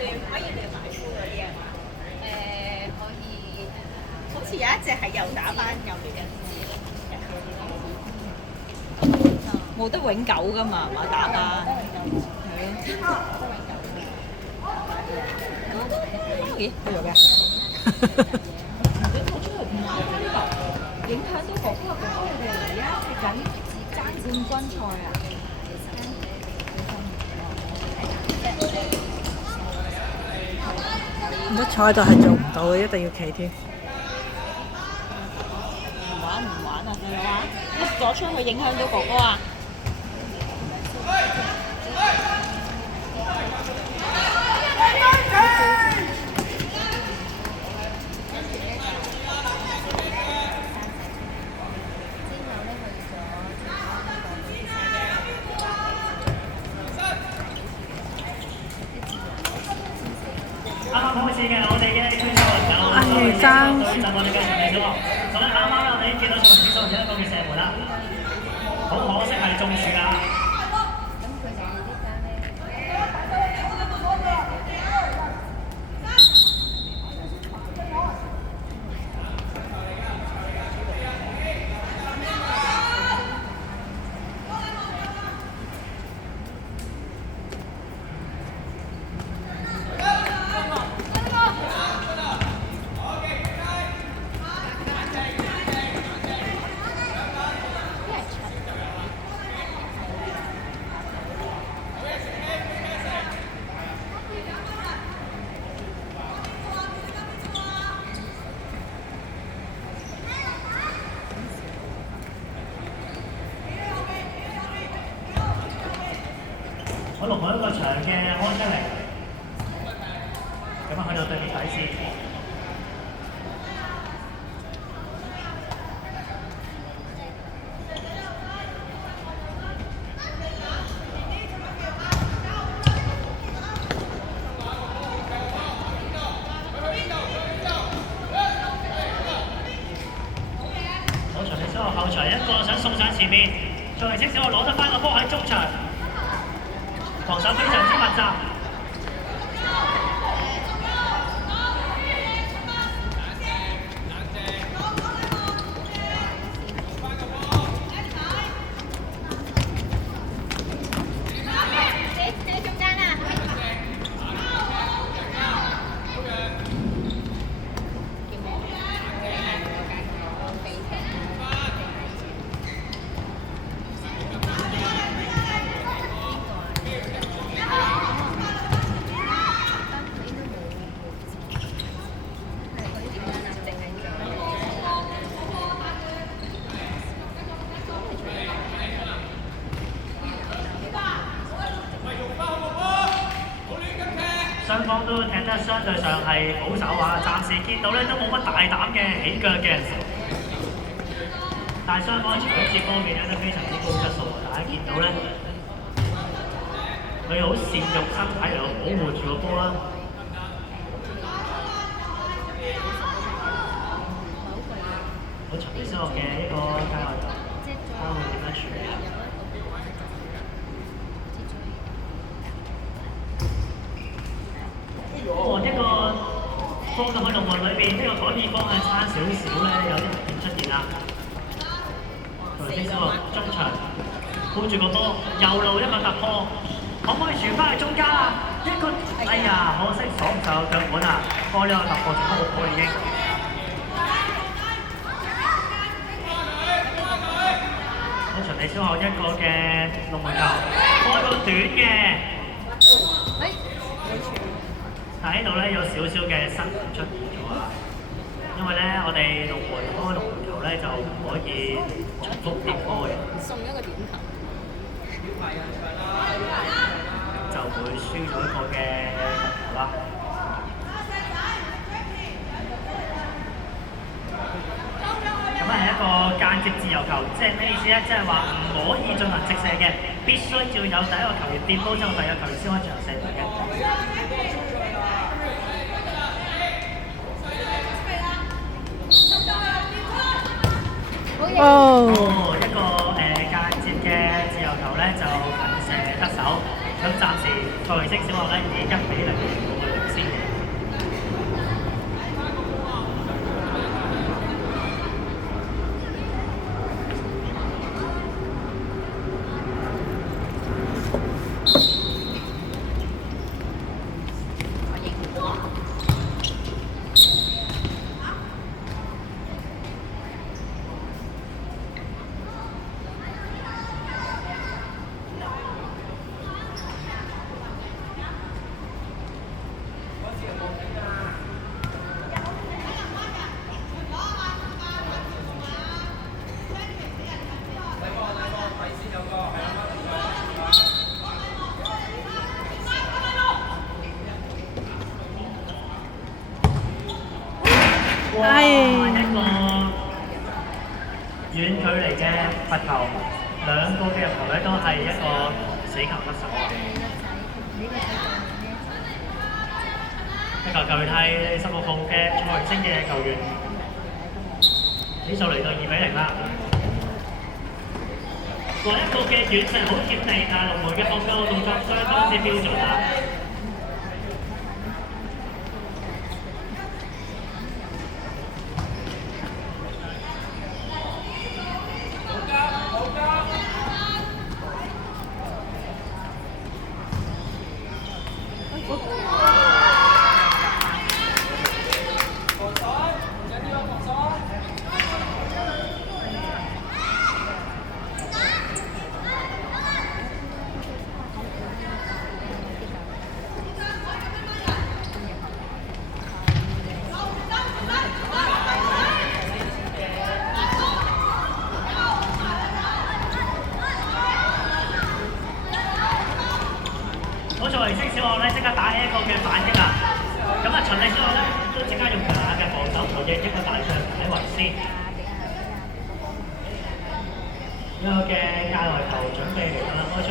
可以，好似有一隻係又打班又嘅，冇得永久噶嘛，係嘛打班？係咯。咦？喺度嘅。影響到哥哥佢哋而家踢緊冠軍賽啊！唔得坐喺度係做唔到嘅，一定要企添。唔玩啊，細佬啊！一攞出去影響到哥哥啊！啱啱開始嘅我哋嘅決賽就爭對陣我哋嘅場地咗喎。咁咧啱啱我哋見到場子數有一個嘅射門啦，好可惜係中柱啦。我錄好一個場嘅開出嚟，咁啊去到對面底線。好場地小學後場一個想送上前面，再嚟即小學攞得翻個波喺中場。防守非常之密集。雙方都踢得相對上係保守啊，暫時見到咧都冇乜大膽嘅起腳嘅，但係雙方喺搶截方面咧都非常之高質素啊！大家見到咧，佢好善用身體嚟保護住個波啦。好長期收落嘅呢個睇下睇下會點樣處理啊！哦，一個放到去龍門裏邊，呢個改變方向差少少咧，有啲危險出現啦。頭先小學中場箍住個波，右路一個突破，可唔可以傳翻去中間啊？一個哎呀，可惜鎖唔就腳本啊！波呢個突破做得好好已經。好場地小學一個嘅龍門球，開個短嘅。但喺度咧有少少嘅失誤出現咗啊！因為咧我哋龍門嗰個龍門球咧就唔可以重複跌波嘅，送一個點球，就會輸咗一個嘅球啦。咁係一個間接自由球，即係咩意思咧？即係話唔可以進行直射嘅，必須要有第一個球員掂波之後，第二個球員先可以進行射門嘅。哦，一個間接嘅自由球咧就近射得手，咁暫時蔡維星小學咧以1-0唉，一個遠距離嘅罰球，兩個嘅入球咧都係一個死球得手啊！一球球員係16號嘅蔡榮星嘅球員，比數嚟到2-0啦。嗰一個嘅遠射好貼地，但係龍門嘅放救動作相當之標準啊！作為星小學咧，即刻打起一個嘅反擊啦！咁啊，循例之後咧，都即刻用強硬嘅防守回應一個大將喺維斯。呢個嘅界外球準備嚟啦，開出。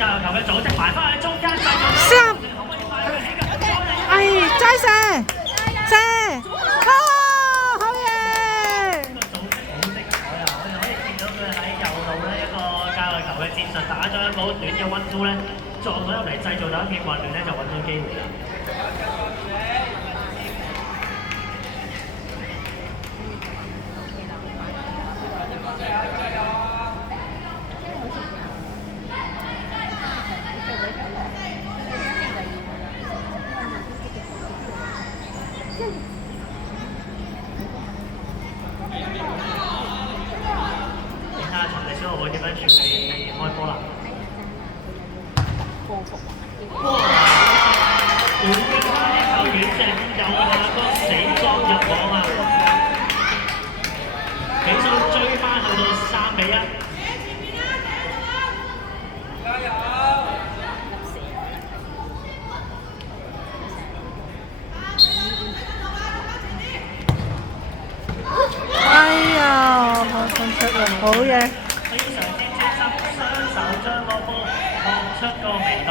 教球嘅組織埋翻去中間，三，哎，齋射，好嘢！呢個組織好精彩啊！我哋可以見到佢喺右路咧一個界外球嘅戰術，打咗一個短嘅溫度咧，撞咗入嚟，製造咗一片混亂咧，就揾到機會啦。會點樣處理開波啦？哇！換嘅翻一球遠射，又下個死角入網啊！比數追翻去到3-1。加油！哎呀，好想出啊！好嘢！非常之專心，雙手將個波撲出個味道。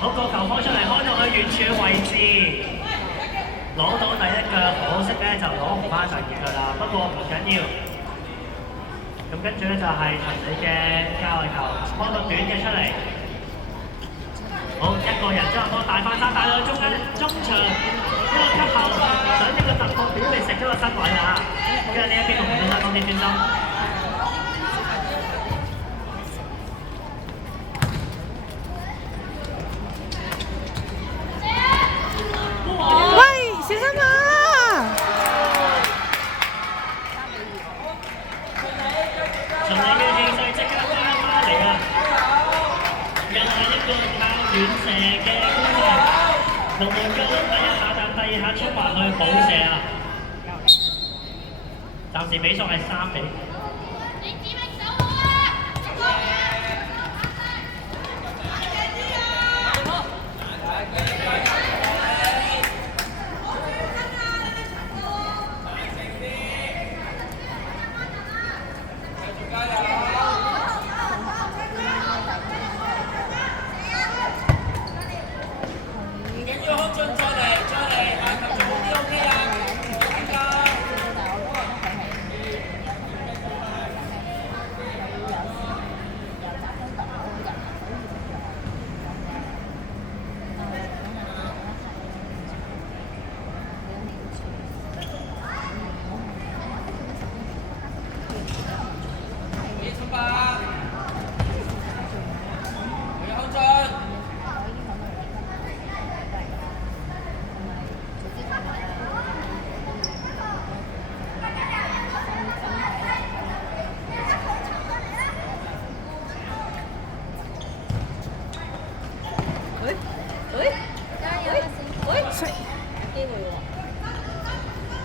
好個球開出嚟，開到去遠處嘅位置。攞到第一腳，可惜咧就攞唔翻第二腳啦。不過唔緊要，咁跟住咧就係陳李嘅界外球，開個短嘅出嚟。好，一個人將個波帶翻帶到中場，一個級後想一個突破點嚟食咗個身位啦。跟住呢一邊同佢相當之專心。小心啊！從嚟嘅氣勢即刻翻返嚟啊！又係一個靠遠射嘅攻勢，龍門腳第一下但第二下衝埋去補射啊！暫時比數係3-0。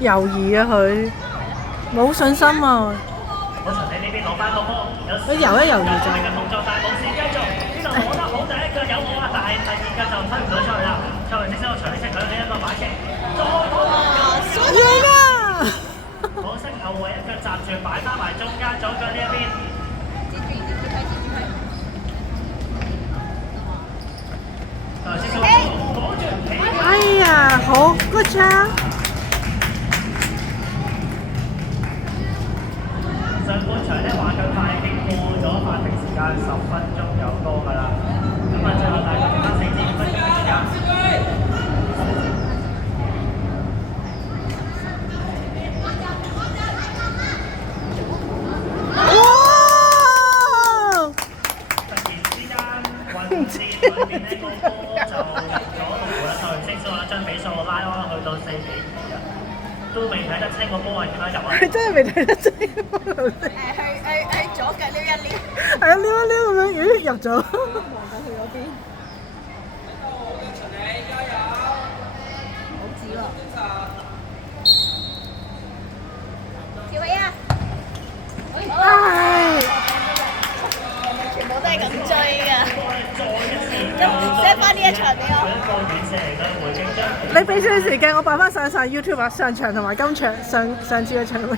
猶豫啊佢，冇信心啊！好場你呢邊攞翻個波，有佢猶一猶豫就嘅動作，但係冇事繼續。呢度攞得好第一腳有我啊，但係第二腳就推唔到出去啦。蔡雲即使我隨即響起一個反擊，再拖贏啊！可惜後衞一腳閘住擺翻埋中間左腳呢一邊。哎呀，好 good job！上半場咧話咁快已經過咗法定時間10分鐘有多㗎啦，咁啊最後大概剩翻4至5分鐘嘅時間。裏邊呢個波就入咗路啦，就清楚啦，將比數拉開去到4比2啊，都未睇得清個波係點樣入啊！佢真係未睇得清。去左腳撩一撩。係啊，撩一撩咁樣，咦入咗。望緊佢嗰邊。好指喎。跳起啊！唉。全部都係咁追㗎。寫翻呢一場俾我。你俾少少時間，我擺翻上 YouTube 啊，上場同埋今場上次嘅場咩？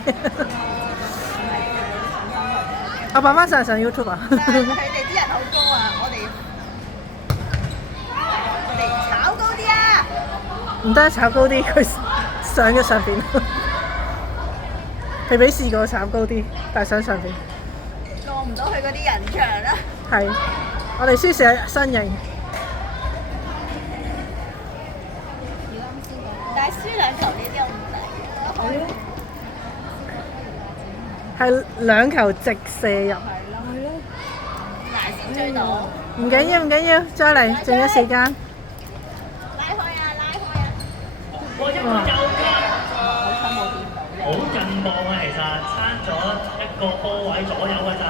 我擺翻上 YouTube 啊。但係佢哋啲人好高啊，我哋炒高啲啊！唔得，炒高啲，佢上咗上邊。佢俾試過炒高啲，但係上邊。過唔到佢嗰啲人牆啦。係，我哋輸射身形。但係輸兩球呢啲我唔理。係兩球直射入。係咯。難先追到。唔緊要，唔緊要，再嚟，剩咗時間。拉開啊！拉開啊！我一個右腳，好近磅啊！其實差咗一個波位左右㗎咋。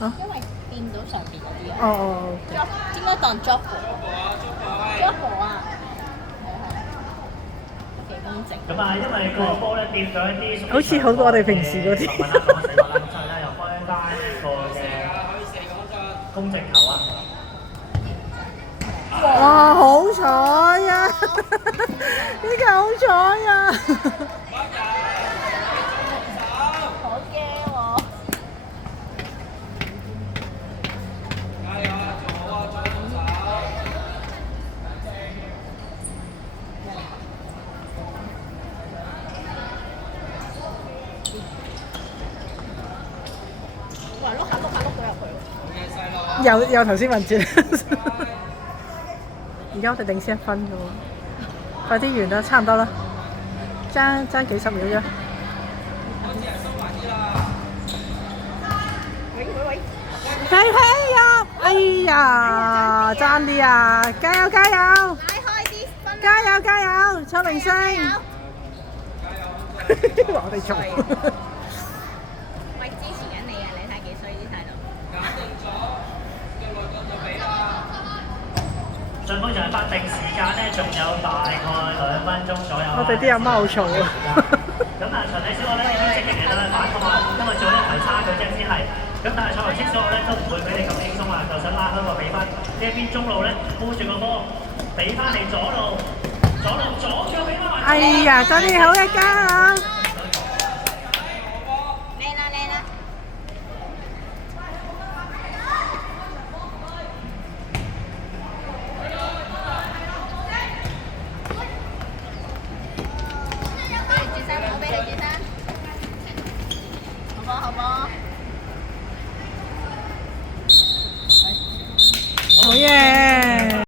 因為掂到上邊嗰啲啊。哦。應該當 job 啊。都幾公正。咁啊，因為個波咧掂咗一啲，好似好過我哋平時嗰啲。10蚊啦，4蚊啦，咁所以咧又開翻一個嘅公正球啊！哇！好彩啊！呢個好彩啊！好驚喎！哇！碌下到入去喎！又頭先問住，而家我哋領先1分嘅喎，快啲完啦，差唔多啦，爭幾十秒啫。喂！皮入！哎呀，爭啲啊！加油！拉開啲分！加油！秋明星！話我哋做。喂，支持緊你啊！你睇幾衰啲態度。上半場法定時間咧，仲有大概2分鐘左右。我哋啲阿媽好嘈啊！咁但係場地小學咧已經積極嚟到反抗啊，因為仲有一題差距啫先係。咁但係賽後清小學咧都唔會俾你咁輕鬆啊，就想拉開個比分。呢一邊中路咧鋪住個波，俾翻你左路左腳俾翻埋。哎呀，真係好嘅加油！